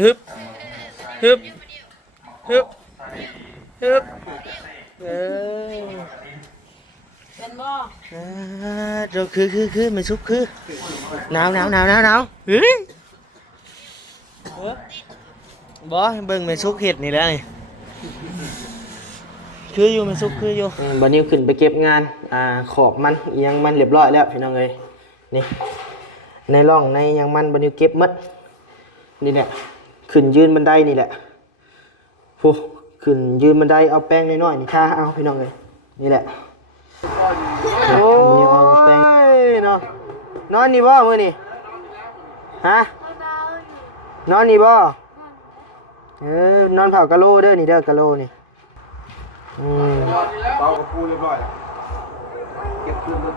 ฮึบฮึบฮึบฮึบเออเป็นบ่เราคือไม่ซุกคือหนาวเฮ้ยบ่เบิ่งไม่ซุกเห็ดนี่แหละนี่คืออยู่ไม่ซุกคืออยู่บัดนี้ขึ้นไปเก็บงานขอบมันยังมันเรียบร้อยแล้วพี่น้องเอ้ยนี่ในร่องในยังมันบัดนี้เก็บหมดนี่แหละขึ้นยืนบันไดนี่แหละฟูขึ้นยืนบันไดเอาแป้งน้อยๆนี่ท่าเอาพี่น้องเอ้ยนี่แหละโอ้ยเนาะนอนนี่บ่มื้อนี่ฮะนอนนี่บ่นอนเผากะโลเด้อนี่เด้อกะโลนี่เบากระปูเรียบร้อยแล้วเก็บเครื่องมือ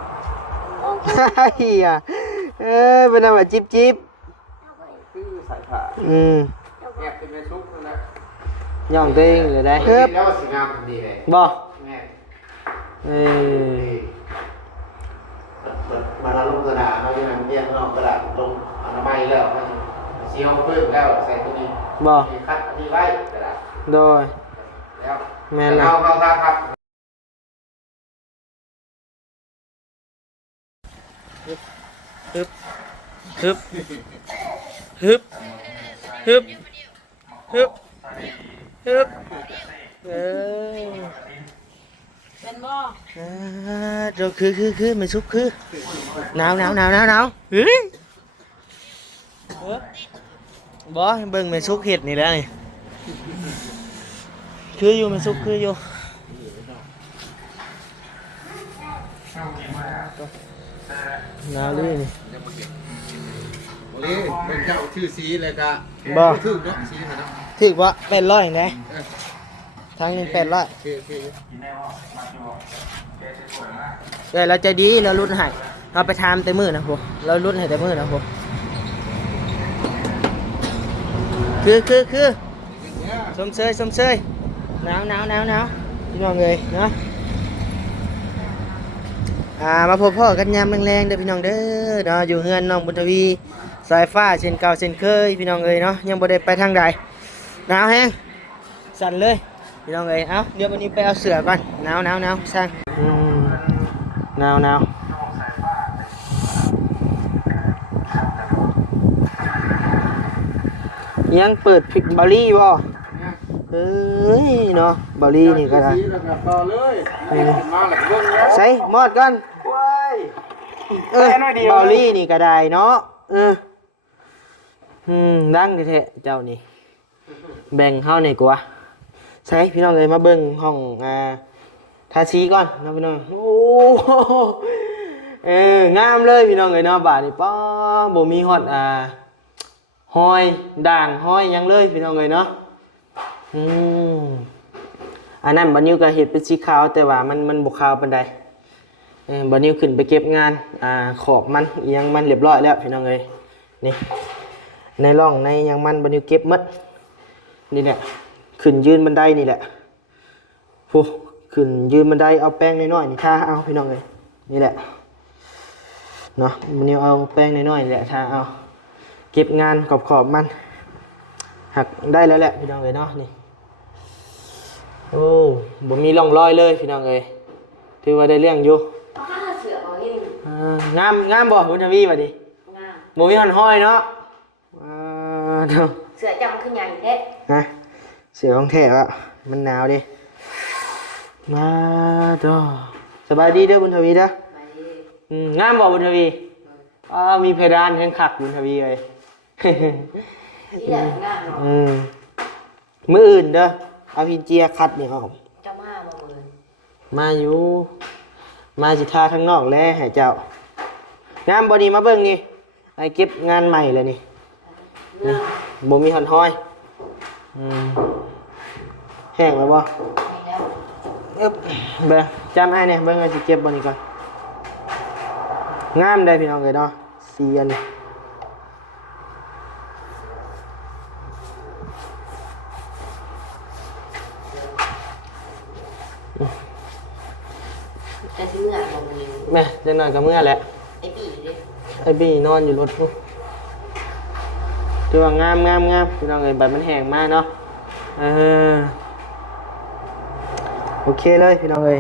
เฮียเป็นอะไรจิ๊บคือสายผ่าแอบเป็นแม่ซุกนั่นแหละย่องตัวเองเลยได้แล้วสีงามดีเลยบ่แม่มาลงกระดาษเราจะนำเรียงลงกระดาษลงอนามัยแล้วมันเสียวเพิ่มแล้วใส่ตัวนี้บ่คัดที่ไว้กระดาษโดยแล้วแม่นแล้วเข้าครับฮึบฮึบฮึบฮึบฮึบฮึบเป็นบ่เราคือไม่ซุกคือหนาวเฮ้ยบ่เบิ่งไม่ซุกเห็ดนี่แหละนี่คืออยู่ไม่ซุกคืออยู่หนาวเลยนี่โอ้ยเป็นเจ้าชื่อสีเลยก็บ่ถึกเนาะสีขนาดถึกว่า800ไงทางนึง800เราจะดีเราลุ้นให้เราไปทำแต่มือนะพวกเราลุ้นให้แต่มือนะพวกคือสมเชยหนาวพี่น้องเลยเนาะมาพบพ่อกันยามแรงๆเด้อพี่น้องเด้อเนาะอยู่เฮือนน้องบุญทวีสายฟ้าเช่นเก่าเช่นเคยพี่น้องเอ้ยเนาะยังบ่ได้ไปทางใดหนาวแฮงสั่นเลยพี่น้องเอ้ยเอ้าเดี๋ยววันนี้ไปเอาเสื้อก่อนหนาวสร้างหนาวยังเปิดพิกบารี่บ่เอ้ยเนาะบารี่นี่ก็ได้ต่อเลยมาหลังเบิ้งแล้วใส่หมดกันบารี่นี่ก็ได้เนาะดังแท้เจ้านี่แบ่งเฮาหน่อยกว่าใช่พี่น้องเอ้ยมาเบิ่งห้องทาสีก่อนนะพี่น้องโอ้งามเลยพี่น้องเอ้ยเนาะบาดนี่ป้อบ่มีฮอดห้อยด่างห้อยยังเลยพี่น้องเอ้ยเนาะอันนั้นบัดนี้ก็เฮ็ดเป็นสีขาวแต่ว่ามันบ่ขาวปานใดบัดนี้ขึ้นไปเก็บงานขอบมันยังมันเรียบร้อยแล้วพี่น้องเอ้ยนี่ในร่องในยังมันบัดนี้เก็บหมดนี่เนี่ยขึ้นยืนบันไดนี่แหละฟูขึ้นยืนบันไดเอาแป้งน้อยๆนี่ท่าเอาพี่น้องเลยนี่แหละเนาะมันนี้เอาแป้งน้อยๆนี่แหละท่าเอาเก็บงานขอบมันหักได้แล้วแหละพี่น้องเลยเนาะนี่โอ้บ่มีร่องรอยเลยพี่น้องเลยถือว่าได้เรื่องอยู่งามบ่บุญทวีบัดนี้บ่มีหอนห้อยเนาะเสือจำขึ้นใหญ่แท้นะเสือของแท้อะมันหนาวดิมาจ้าสบายดีเด้อบุญทวีเด้องามบ่บุญทวีมีเพดานแข็งขักบุญทวีเลยมื้ออื่นเด้อเอาหินเจียขัดนี่ออกจะมาบ่มื้อมาอยู่มาสิทาข้างนอกแล้วให้เจ้างามบ่ดีมาเบิ่งนี่ไอ้เก็บงานใหม่เลยนี่บ่มีหันห้อยแห้งแล้วบ่เบิ่งจำให้เนี่ยเบิ่งไอ้สิเก็บบ่นี่ก่อนงามได้พี่น้องเอ้ยเนาะสีอันนี้แต่สิเมื่อบ่มื้อแม่จังหน่อยก็เมื่อแหละไอ้บี้เด้ไอ้บี้นอนอยู่รถปุ๊บ ถือว่างามพี่น้องเอ้ยใบมันแห้งมากเนาะโอเคเลยพี่น้องเอ้ย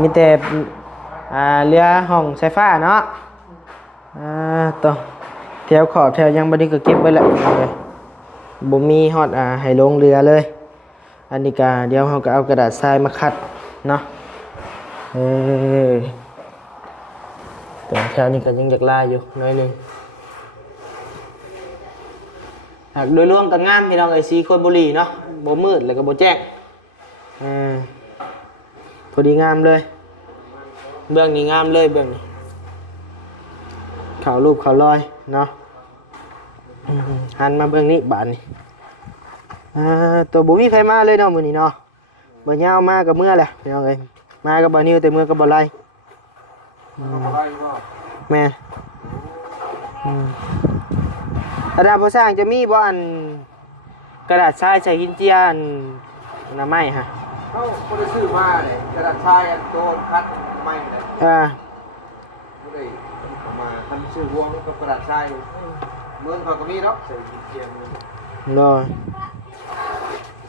มีแต่เรือห้องไฟฟ้าเนาะต่อแถวขอบแถวยังบ่ได้ก็เก็บไว้แล้วพี่น้องเอ้ยบ่มีฮอดให้ลงเรือเลยอันนี้ก็เดี๋ยวเราก็เอากระดาษทรายมาขัดเนาะแต่แถวนี้ก็ยังอยากลายอยู่น้อยหนึงโดยรวมก็งามพี่น้องเอ้ยสีโคตรบุรีเนาะบ่มืดแล้วก็บ่แจ้งพอดีงามเลยเบื้องนี้งามเลยเบื้องนี้ข่าวรูปข่าวลอยเนาะหันมาเบื้องนี้บานนี้ตัวบุมีไฟมาเลยเนาะมื้อนี้เนาะบ่ยาวมากับเมื่อแหละพี่น้องเอ้ยมากับบ่นิวแต่เมื่อกับบ่ไล่แม่กระดาษบ่สร้างจะมีบ่อันกระดาษทรายใส่หินเจียอันน้ำไม้ฮะเขาบ่ได้ซื้อมาเลยกระดาษทรายอันโตนคัดไม่เลยบ่ได้เอามาคันซื้อห่วงกับกระดาษทรายเมืองเขาก็มีเนาะใส่เกียมน้อย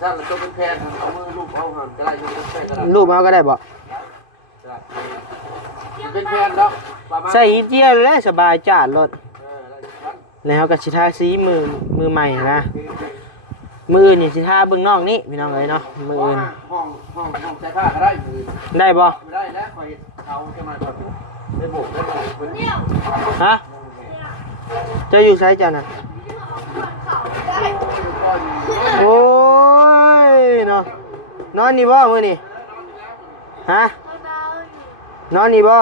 สร้างตัวเป็นแผ่นเอามือลูบเอาหั่นก็ได้อยู่ใส่กระดาษรูปเอาก็ได้บ่เป็นแผ่นเนาะใส่หินเจียเลยสบายจัดรถแล้วเขาก็สิทาสีมือใหม่นะมืออื่นนี่สิทาเบื้องนอกนี่พี่น้องเอ้ยเนาะมืออื่นห้องใส่ผ้าก็ได้ได้บ่ได้แล้วคอยเอาจังหน่อยก่อนได้บุกฮะจะอยู่ไสจ้ะน่ะโอ้ยเนาะนอนนี่บ่มื้อนี้ฮะนอนนี่บ่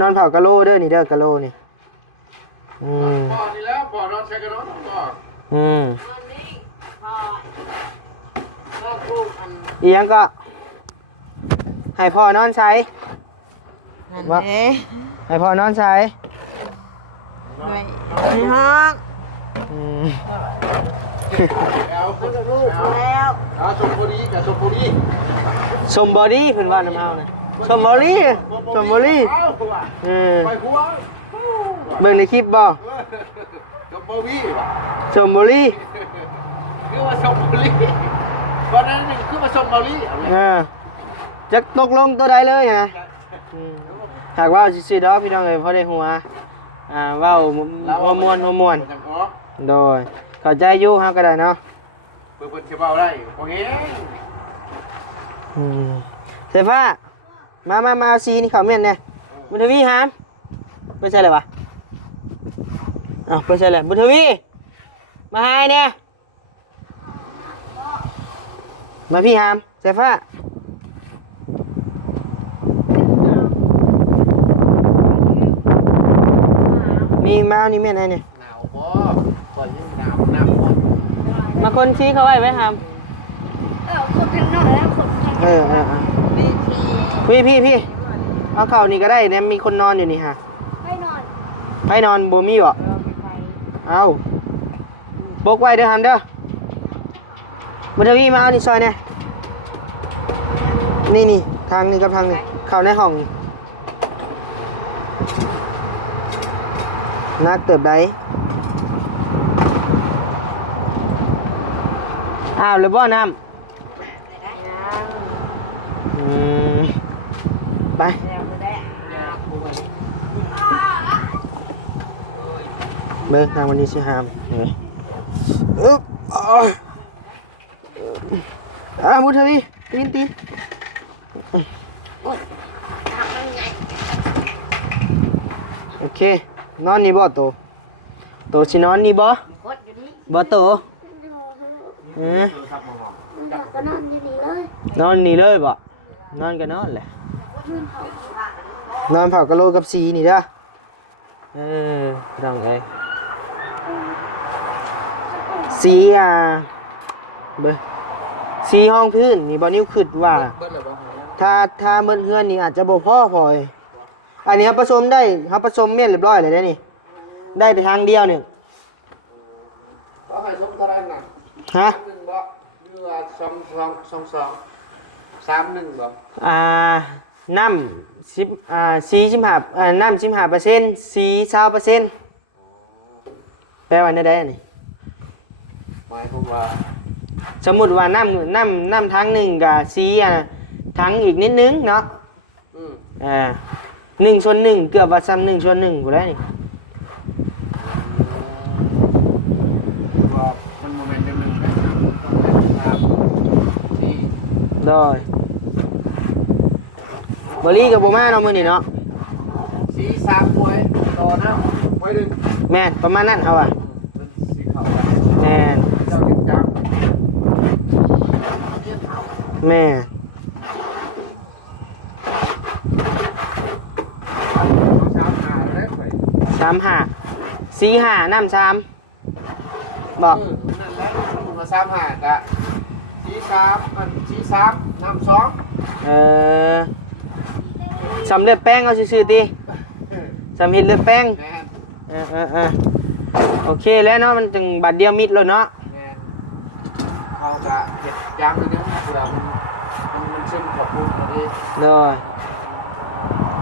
นอนเผากะโลเด้อนี่เด้อกะโลนี่พอนี่แล้วพอนอนใช้กันนอนก่อนอีหยังก็ให้พ่อนอนใช้ว่าให้พ่อนอนใช้ไม่ห้องแล้วชมบุรีกับชมบุรีชมบอดี้เพิ่นว่าน้ำเฮานะชมบอดี้ไปหัวเบิ่งในคลิปบ่ชมบุรีชมบอดี้คือว่าชมบุรีวันนั้นนึงคือว่าชมบุรีจะตกลงตัวใดเลยฮะหากว่าสิๆดอกพี่น้องเอ้ยพอได้หัวเว้ามวนโดยเข้าใจอยู่เฮาก็ได้เนาะเพิ่นสิเว้าได้บ่เห็นเสฟ้ามาเอาสีนี่เขาเม่นเนี่ยบุญทวีหามไปใช่เลยวะไปใช่เลยบุญทวีมาให้เนี่ยมาพี่หามเสฟ้ามีมานี่เม่นไงเนี่ยหนาวบ่ก่อนยังหนาวหมดมาคนชี้เขาไว้ไหมหามคนเป็นหน่อยแล้วคนพี่เอาเข่านี่ก็ได้เนี่ยมีคนนอนอยู่นี่ฮะให้นอนโบมี่บ่เอาปกไว้เด้อฮัมเด้อบุญทวีมาเอานี่ซอยเนี่ยนี่ทางนี้กับทางนี้เข้าในห้องนักเติบใดเลยบ่น้ำไปเบิ่งทางวันนี้สิหามมุทวีตีนโอเคนอนนี่บ่โตสินอนนี่บ่โตก็นอนอยู่นี่เลยนอนนี่เลยบ่นอนก็นอนแหละนอนเผากะโลกับสีนี่เด้อร้องไงสีเบิ่งสีห้องพื้นนี่บ่นิ้วคิดว่าถ้าเบิ่นเฮือนนี่อาจจะบ่พออันนี้ครับผสมได้ครับผสมเม็ดเรียบร้อยเลยได้นี่ได้แต่ทางเดียวนี่ฮะ1บ่หรือว่า2 2 2 3 1บ่ น้ำสี15น้ำ15%สี20%แปลว่าได้อันนี้ หมายความว่า สมมุติว่าน้ำทั้งหนึ่งกับสีทั้งอีกนิดนึงเนาะ อืม 1/1เกือบว่าซ้ำ1/1กูได้นี่ ว่ามันโมเมนต์หนึ่งนะต้องเป็นครับที่ โดยบอลี่กับบูมาเนาะมื้อนี้เนาะ สีสามมวยต่อนะมวยหนึ่ง แม่นประมาณนั้นเอาว่ะ เป็นสีขาว แม่น เจ้าจริงจัง แม่ เขาช้ำหาแล้วไป 35 45น้ำ3บอก นั่นแหละคุณมาซ้ำหากะสีสามมันสีสามน้ำสอง สำเร็จแป้งเอาซื่อๆติสำเร็จเลือดแป้ง แม่น โอเคแล้วเนาะมันจึงบัดเดียวมิดเลยเนาะ แม่นเขากะเห็ดยางนิดนึงเผื่อมันซึมขอบคุณตรงนี้ โดย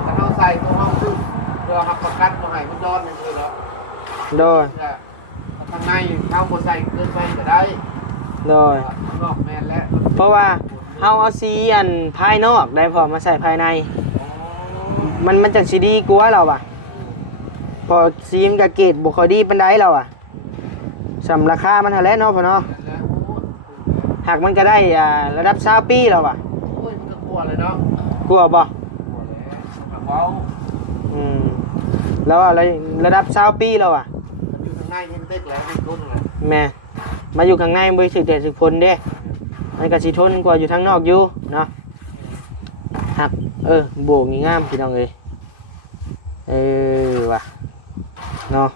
ถ้าเราใส่ตัวห้องซึ่งเพื่อหักประกันมาให้มันนอนนี่คือแล้ว โดย ทางในเข้าบ่ใส่เกินไปก็ได้ โดย นอกแม่นแล้ว เพราะว่าเฮาเอาสีอันภายนอกได้พอมาใส่ภายใน มันจังสิดีกว่าเราอ่ะ พอสีมันก็เกรดบ่ค่อยดีปานใดเราอ่ะสำราคามันเท่าไหร่เนาะพ่อเนาะหากมันก็ได้ระดับ20ปีแล้วอ่ะ โอ้ยมันก็กลัวเลยเนาะ กลัวบ่ กลัวแล้วสำหรับเว้า แล้วระดับ20ปีแล้วอ่ะ มันอยู่ข้างในเห็นเด็กแล้วเห็นรุ่นน่ะ แม่มาอยู่ข้างในบ่สึกแต่สึกผลเด้มันก็สิทนกว่าอยู่ทางนอกอยู่เนาะครับโบกงามพี่น้องเอ้ยว่ะเนาะ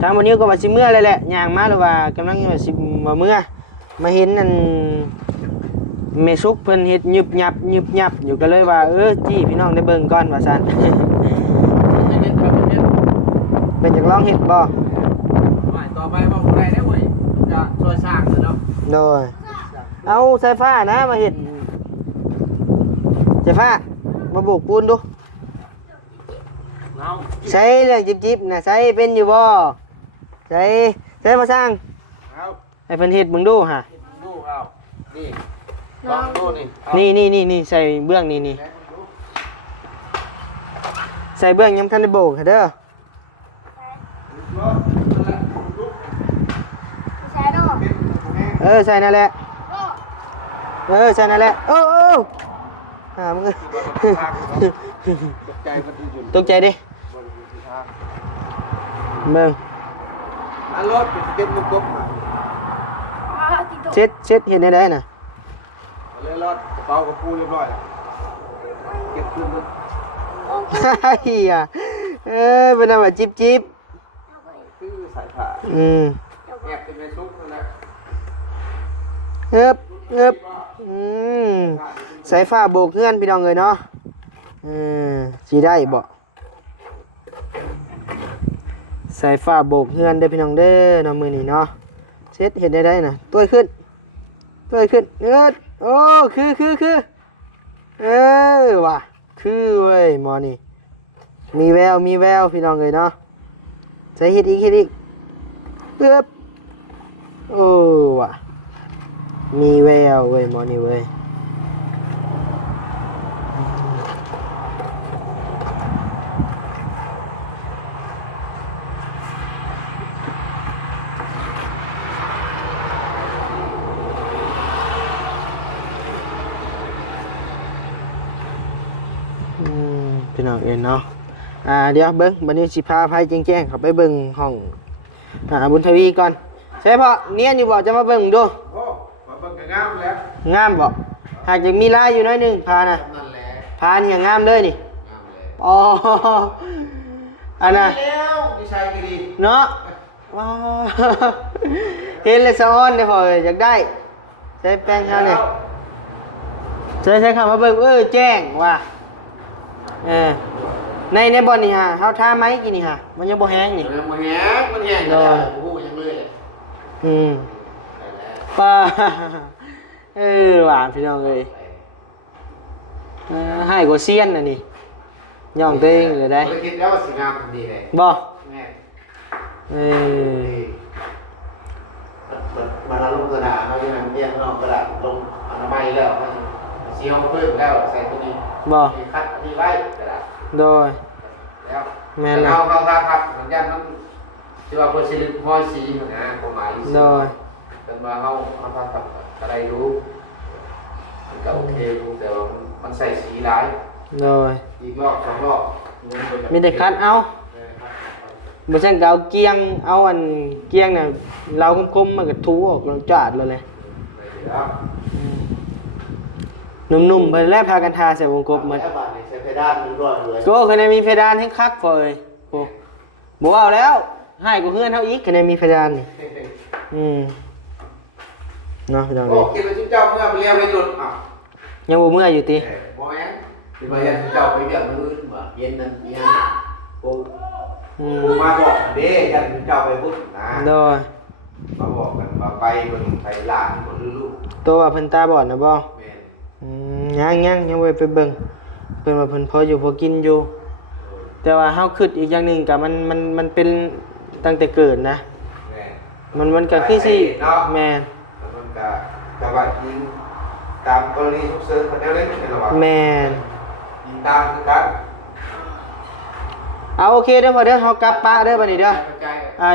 ทางวันนี้ก็ว่าสิเมื่อเลยแหละย่างมาหรือว่ากำลังว่าสิมาเมื่อมาเห็นนั่นแม่ซุกเพิ่นเฮ็ดยึบยับอยู่ก็เลยว่าจี้พี่น้องได้เบิ่งก่อนว่าซั่น เด็กครับเด็ก เป็นจักลองเฮ็ดบ่ ไม่ต่อไปว่าบ่ได้แล้วเว้ยจะช่วยสร้างเนาะ โดยเอาสายฟ้านะมาเฮ็ดสายฟ้ามาโบกปูนดู เอา ใช้เรื่องจิบๆนะใช้เป็นอยู่บ่ใช้มาสร้าง เอา ให้เพิ่นเฮ็ดมึงดูฮะ ดูเอานี่ลองดูนี่ นี่ใส่เบื้องนี่ใส่เบื้องยังทันได้โบกเด้อ ใช่เนาะ ใส่นั่นแหละใส่นั่นแหละมึง ใจมันอยู่ ตกใจดิเบิ่ง อันรถเก็บมุกบมา ติดตัว เช็ดเห็นได้น่ะ เลยรถกระเป๋ากับปูเรียบร้อยแล้วเก็บขึ้นมัน เฮียเป็นอะไรจิบคือสายผ้า แอบเป็นในซุกนั่นแหละ เอิบใส่ฟ้าโบกเงื่อนพี่น้องเลยเนาะสีได้บ่ใส่ฟ้าโบกเงื่อนได้พี่น้องเด้อเนาะมือนี้เนาะเช็ดเห็นได้น่ะตัวขึ้นโอ้คือว่ะคือเว้ยหมอนี่มีแววพี่น้องเลยเนาะใส่เฮ็ดอีกโอ้ว่ะมีแววเว้ยหมอนี่เว้ยพี่น้องเอ็นเนาะเดี๋ยวเบิ้งบันนี้สิพาไพ่แจ้งเข้าไปเบิ้งห้องบุญทวีก่อนใช่พอเนียนอยู่บ่จะมาเบิ้งดู โอ้มาเบิ่งกันงามแล้ว งามบ่หากจะมีลายอยู่น้อยหนึงพานะ นั่นแหละ พานี่งามเลยนี่ งามเลย อ๋ออันน่ะ แล้วดีไซน์ก็ดี เนาะว้าวเห็นเลยสะอ้อนเลยพออยากได้ใช้แป้งเฮาเนี่ยใช้คำว่าเบิ่งแจ้งว่าในบอลนี่ฮะเฮาท่าไหมกินนี่ฮะมันยังบ่แห้งนี่ มันแห้งเลยโอ้โหยังเลยเลย ป้าหวานพี่น้องเลย ให้กว่าเซียนอันนี้ย่องตัวเองเลยได้ ผมคิดแล้วว่าสิงามดีเลย บ่ แม่ เออ มันลงกระดาษเขาจะนำเรียนนอกกระดาษลงอนามัยแล้วมันเสียวเพิ่มแล้วใส่ตัวนี้ บ่ คัดอันนี้ไว้กระดาษ โดย แล้ว แม่น เอา ล่ะ ทาพัดเหมือนกันมันที่ว่าคนสิลึกห้อยสีนะความหมาย โดย เป็นว่าเขาทาพัดอะไรรู้มันก็โอเครู้แต่ว่ามันใส่สีร้าย โดย อีกรอบ2 รอบ มีแต่คัดเอาบ่ใช่ก็เอาเกียงเอาอันเกียงน่ะเราคมๆมันก็ถูออกจาดเลยแหละนุ่มๆเพิ่นแล้วพากันทาใส่วงกบหมด แล้วบาทนี่ใช้เพดานมันร้อนเลย ก็คะแนนมีเพดานให้คักพอเลยโอ้บอกเอาแล้วให้กูเพื่อนเท่าอีกคะแนนมีเพดานนี่เนาะพี่น้อง โอ้ เลย คิดว่าชุดเจ้าเมื่อไปเรียกไปหลุดอ่ะ ยังบ่เมื่อยอยู่ติ บ่แม่นคิดว่าชุดเจ้าไปเรียกมือว่าเย็นนั่นเนี่ยโอ้กูมาบอกเด้ยันชุดเจ้าไปพุ่นนะ โดย มาบอกกันว่าไปเบิ่งไปหลานคนลูก ตัวว่าเพิ่นตาบอดนะบ่ แม่น ยังบ่ไปเบิ่งเพิ่นว่าเพิ่นพออยู่พอกินอยู่ แต่ว่าเฮาคิดอีกอย่างหนึงก็มันเป็นตั้งแต่เกิดนะ แม่น มันก็คือสิแม่น แล้วมันก็ว่ายิงตามกรณีฉุกเฉินคนเดียวเล่นในระหว่าง แม่น ยิงตามคือกัน เอาโอเคเด้อพอเด้อเฮากลับป้าเด้อบัดนี้เด้อ เข้าใจ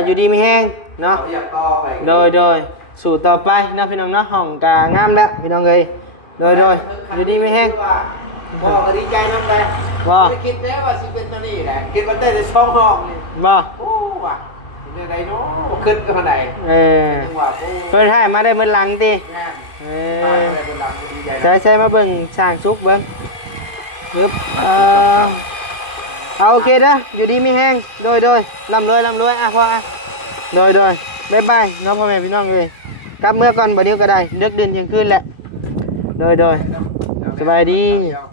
อยู่ดีมีแฮงเนาะ เขาอยากต่อไป โดยสู่ต่อไปนะพี่น้องเนาะห้องกางามแล้วพี่น้องเอ้ยโดยอยู่ดีไม่แห้ง พ่อก็ดีใจน้ำใจ ว่า ไม่คิดแล้วว่าสิเป็นตัวนี้แหละคิดว่าได้แต่ช่องห้องนี่ บ่ โอ้ว่ะเป็นยังไงเนาะขึ้นกันขนาดไหน เออ จังหวะโอ้ เพิ่นให้มาได้เบิ่งหลังติ แม่ เอ ป้า อ ก็ได้เป็นหลังก็ดีใจนะ ใช่มาเบิ่งสร้างสุกเบิ่งปึ๊บเอาโอเคเด้ออยู่ดีมีแห้งโดยร่ำรวยอ่ะพ่ออ่ะโดยบ๊ายบายเนาะพ่อแม่พี่น้องเอ้ยกลับเมื่อก่อนบัดนี้ก็ได้เดึกดื่นเที่ยงคืนแหละโดยสบายดี เดี๋ยว